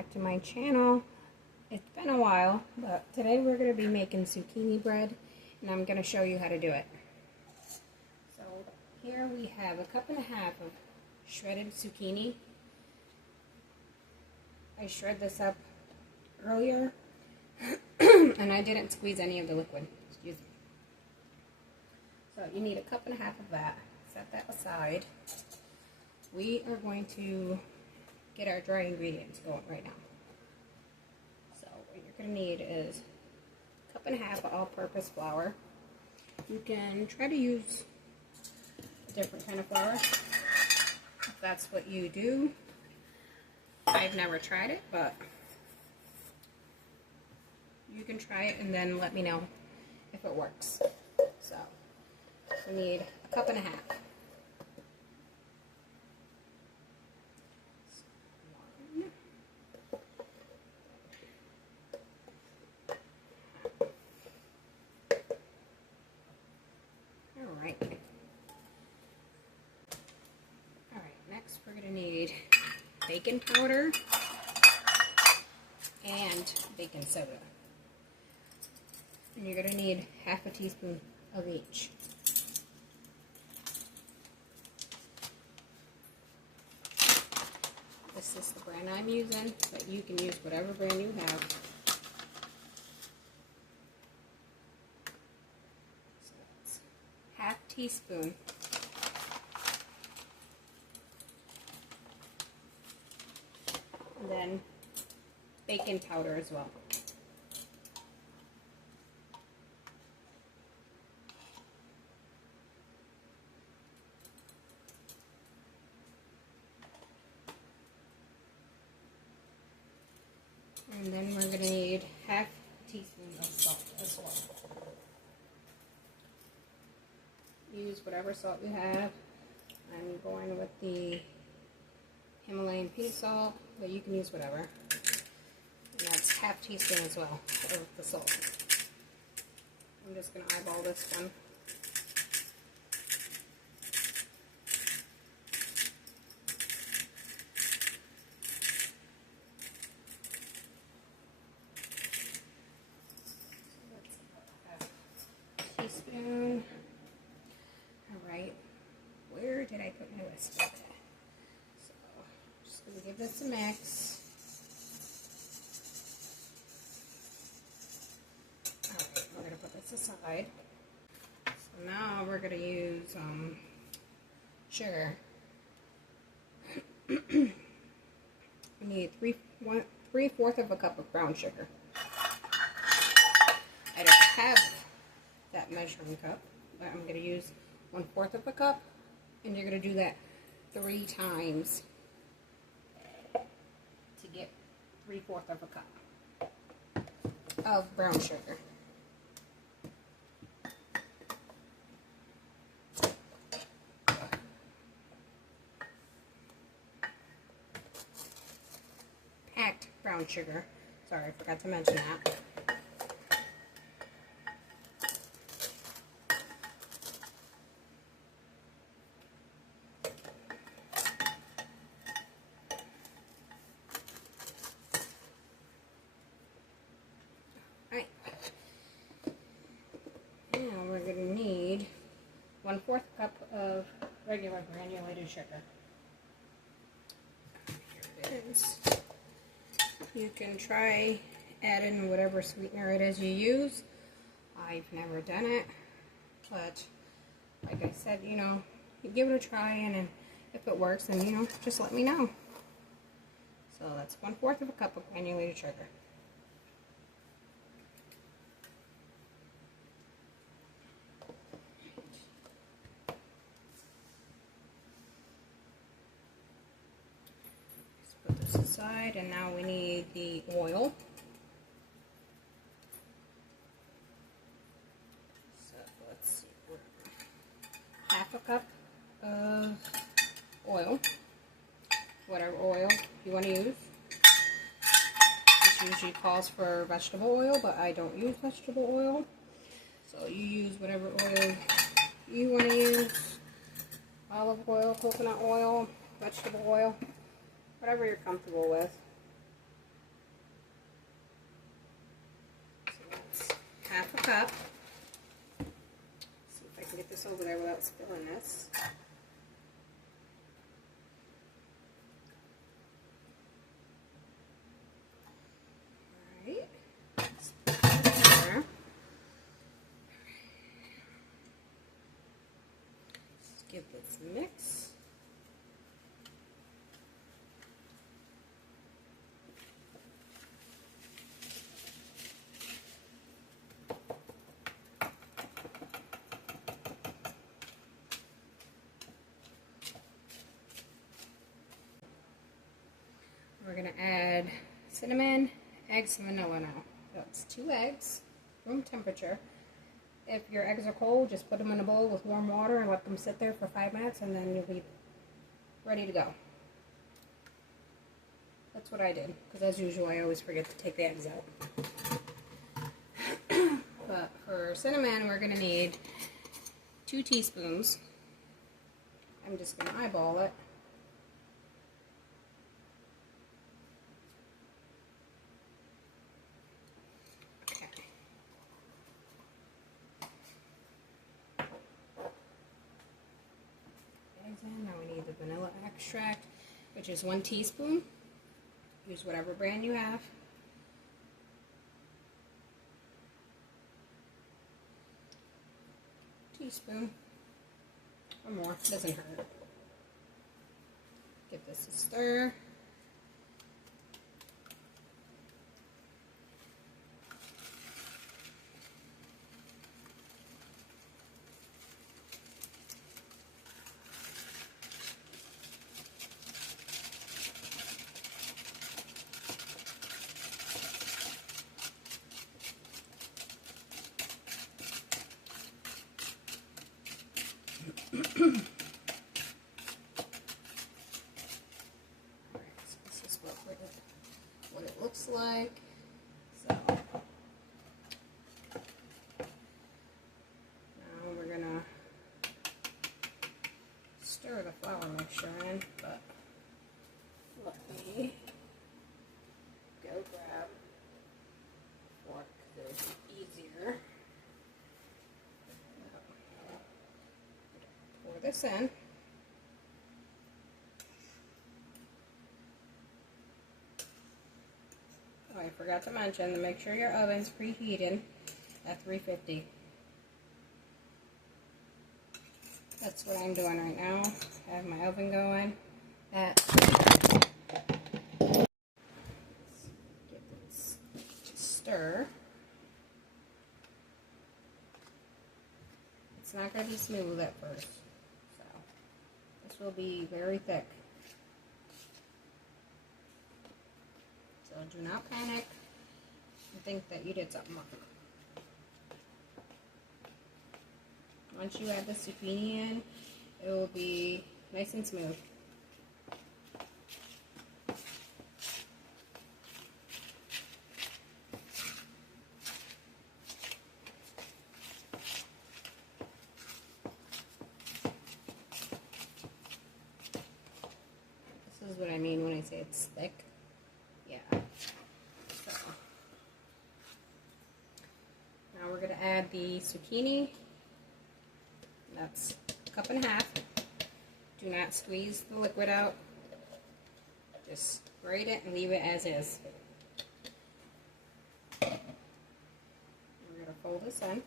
back to my channel. It's been a while, but today we're going to be making zucchini bread, and I'm going to show you how to do it. So here we have 1.5 cups of shredded zucchini. I shred this up earlier and I didn't squeeze any of the liquid. Excuse me. So you need 1.5 cups of that. Set that aside. We are going to get our dry ingredients going right now. So what you're going to need is 1.5 cups of all-purpose flour. You can try to use a different kind of flour if that's what you do. I've never tried it, but you can try it and then let me know if it works. So we need 1.5 cups. Next, we're going to need baking powder and baking soda. And you're going to need 1/2 teaspoon of each. This is the brand I'm using, but you can use whatever brand you have. So that's 1/2 teaspoon. And then baking powder as well. And then we're going to need 1/2 teaspoon of salt as well. Use whatever salt you have. I'm going with the Himalayan pink salt, but you can use whatever. And that's 1/2 teaspoon as well of the salt. I'm just going to eyeball this one. So that's about 1/2 teaspoon. Alright, where did I put my whisk? Okay. Just going to give this a mix. Alright, we're going to put this aside. So now we're going to use sugar. We need 3/4 of a cup of brown sugar. I don't have that measuring cup, but I'm going to use 1/4 of a cup, and you're going to do that 3 times to get 3/4 of a cup of brown sugar. Packed brown sugar. Sorry, I forgot to mention that. Alright. Now we're going to need 1/4 cup of regular granulated sugar. Here it is. You can try adding whatever sweetener it is you use. I've never done it, but like I said, you know, you give it a try, and if it works, then, you know, just let me know. So that's 1/4 of a cup of granulated sugar. Put this aside, and now we need the oil. So let's see, 1/2 cup of oil, whatever oil you want to use. This usually calls for vegetable oil, but I don't use vegetable oil. So you use whatever oil you want to use. Olive oil, coconut oil, vegetable oil, whatever you're comfortable with. half a cup. See if I can get this over there without spilling this. Alright. Let's put that in there. Let's give this a mix. We're going to add cinnamon, eggs, and vanilla now. That's 2 eggs, room temperature. If your eggs are cold, just put them in a bowl with warm water and let them sit there for 5 minutes, and then you'll be ready to go. That's what I did, because as usual, I always forget to take the eggs out. But for cinnamon, we're going to need 2 teaspoons. I'm just going to eyeball it. Now we need the vanilla extract, which is 1 teaspoon. Use whatever brand you have. Teaspoon or more, doesn't hurt. Give this a stir. Alright, so this is what it looks like. So now we're gonna stir the flour mixture in, but let me go grab a fork because it'll be easier. Pour this in. Oh, I forgot to mention to make sure your oven's preheated at 350. That's what I'm doing right now. I have my oven going at 350. Give this a stir. It's not going to be smooth at first. Will be very thick. So do not panic and think that you did something wrong. Once you add the zucchini in, it will be nice and smooth. This is what I mean when I say it's thick. Yeah. So now we're going to add the zucchini. That's a cup and a half. Do not squeeze the liquid out. Just grate it and leave it as is. We're going to fold this in.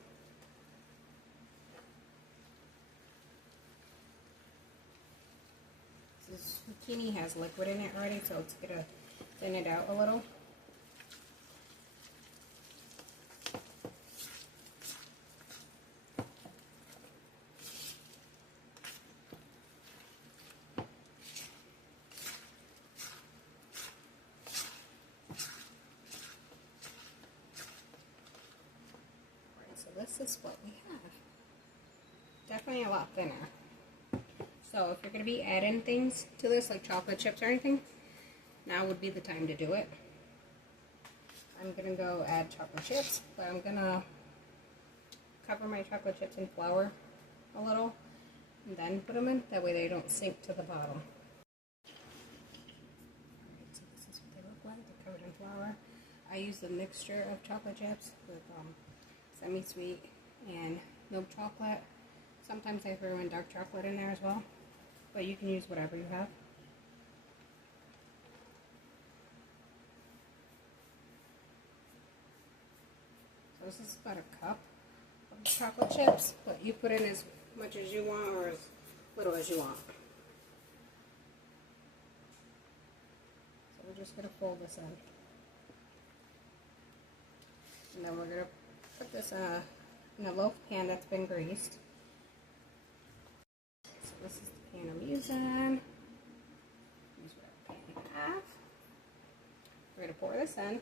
This zucchini has liquid in it already, so it's going to thin it out a little. This is what we have. Definitely a lot thinner. So if you're going to be adding things to this, like chocolate chips or anything, now would be the time to do it. I'm going to go add chocolate chips, but I'm going to cover my chocolate chips in flour a little, and then put them in. That way they don't sink to the bottom. Alright, so this is what they look like. They're covered in flour. I use a mixture of chocolate chips with semi-sweet, and milk chocolate. Sometimes I throw in dark chocolate in there as well, but you can use whatever you have. So this is about a cup of chocolate chips, but you put in as much as you want or as little as you want. So we're just going to fold this in. And then we're going to put this in a loaf pan that's been greased. So this is the pan I'm using. Use whatever pan you have. We're going to pour this in.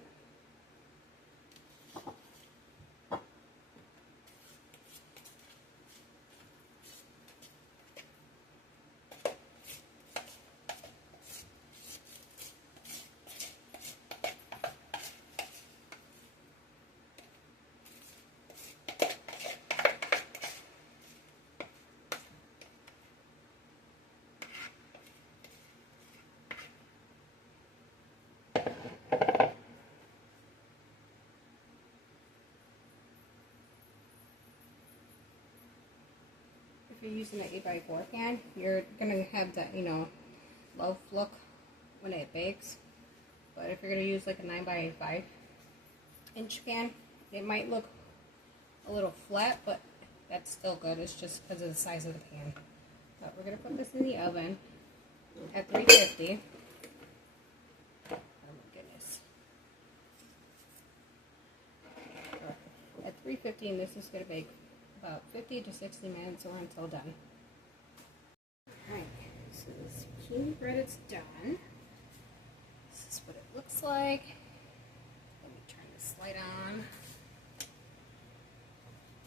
If you're using an 8x4 pan, you're gonna have that, loaf look when it bakes. But if you're gonna use like a 9x5 inch pan, it might look a little flat, but that's still good. It's just because of the size of the pan. But we're gonna put this in the oven at 350. Oh my goodness. At 350, and this is gonna bake about 50 to 60 minutes or until done. Alright, so this zucchini bread is done. This is what it looks like. Let me turn this light on.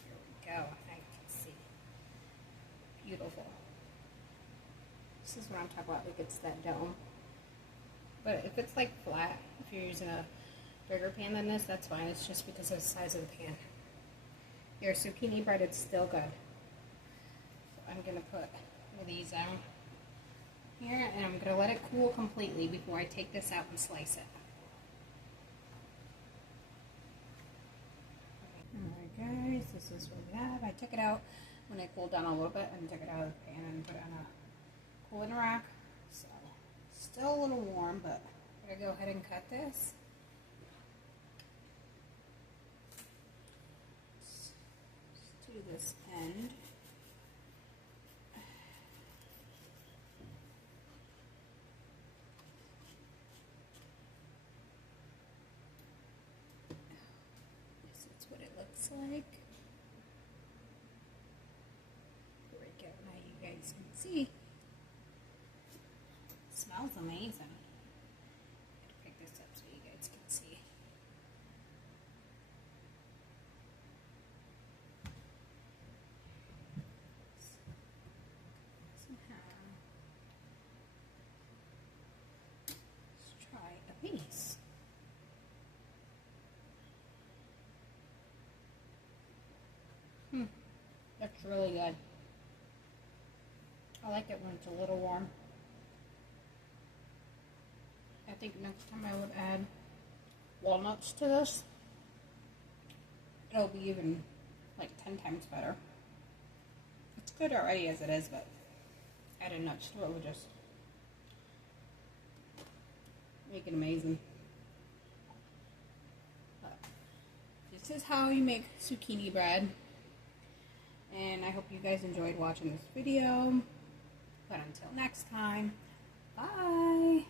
Here we go. I can see. Beautiful. This is what I'm talking about, like it's that dome. But if it's like flat, if you're using a bigger pan than this, that's fine. It's just because of the size of the pan. Your zucchini bread is still good. So I'm going to put one of these out here, and I'm going to let it cool completely before I take this out and slice it. Alright guys, this is what we have. I took it out when it cooled down a little bit and took it out of the pan and put it on a cooling rack. So, still a little warm, but I'm going to go ahead and cut this. This end. This is what it looks like. Here we go. Now you guys can see. It smells amazing. I'm gonna pick this up so you guys can see. Piece. That's really good. I like it when it's a little warm. I think next time I would add walnuts to this. It'll be even like 10 times better. It's good already as it is, but adding nuts to it would just make it amazing. This is how you make zucchini bread. And I hope you guys enjoyed watching this video. But until next time, bye!